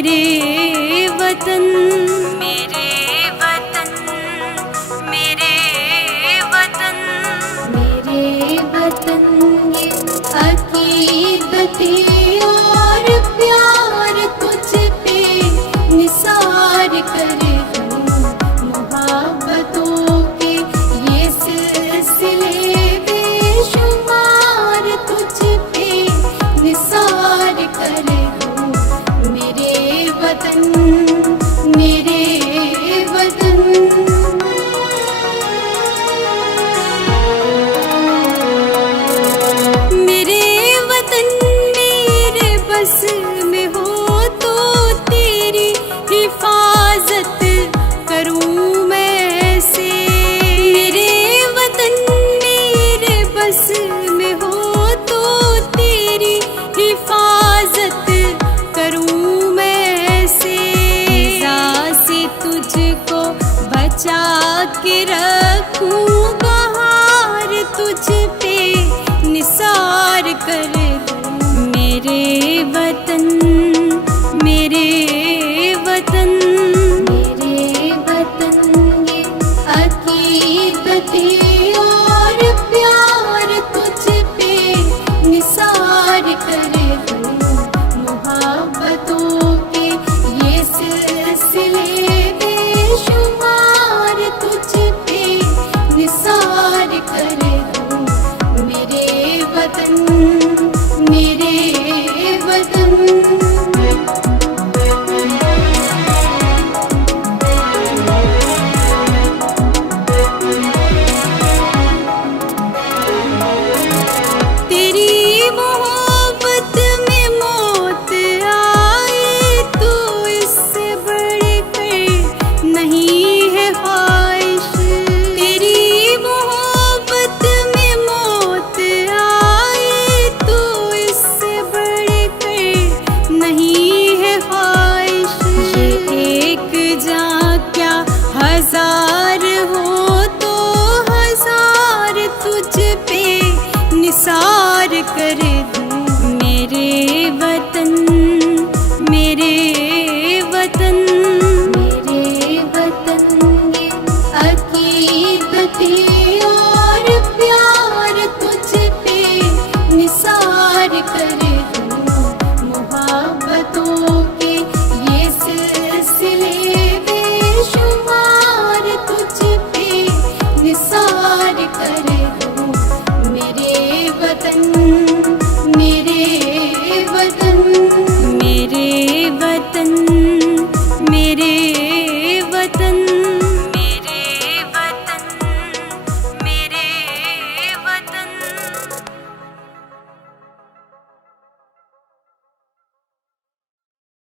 मेरे वतन, मेरे वतन, मेरे वतन, मेरे वतन ये अकीदतें और प्यार तुझ पे निसार कर दूं, मोहब्बतों के ये सिलसिले बेशुमार तुझ पे निसार कर दूं, मेरे वतन, मेरे वतन। मेरे वतन मेरे बस में हो तो तेरी हिफाजत करूं मैं ऐसे। मेरे वतन मेरे बस में हो तो तेरी हिफाजत करूं मैं ऐसे। ज़ा से तुझको बचा के रखूं, बहार तुझ पे निसार कर दूं, मेरे वतन, मेरे वतन, मेरे वतन ये अकीदतें और प्यार तुझ पे निसार कर दूं, मोहब्बतों के ये सिलसिले बेशुमार तुझ पे निसार कर दूं, मेरे वतन, मेरे वतन। तेरी मोहब्बत में मौत आए तो इससे बढ़कर नहीं है ख्वाहिश। तेरी मोहब्बत में मौत आए तो इससे बढ़कर नहीं है ख्वाहिश। ये एक जान क्या हजार हो तो हजार तुझ पे निसार कर दूं, मेरे वतन, मेरे वतन, मेरे वतन ये अकीदतें और प्यार तुझ पे निसार कर दूं, मोहब्बतों के ये सिलसिले बेशुमार तुझ पे निसार कर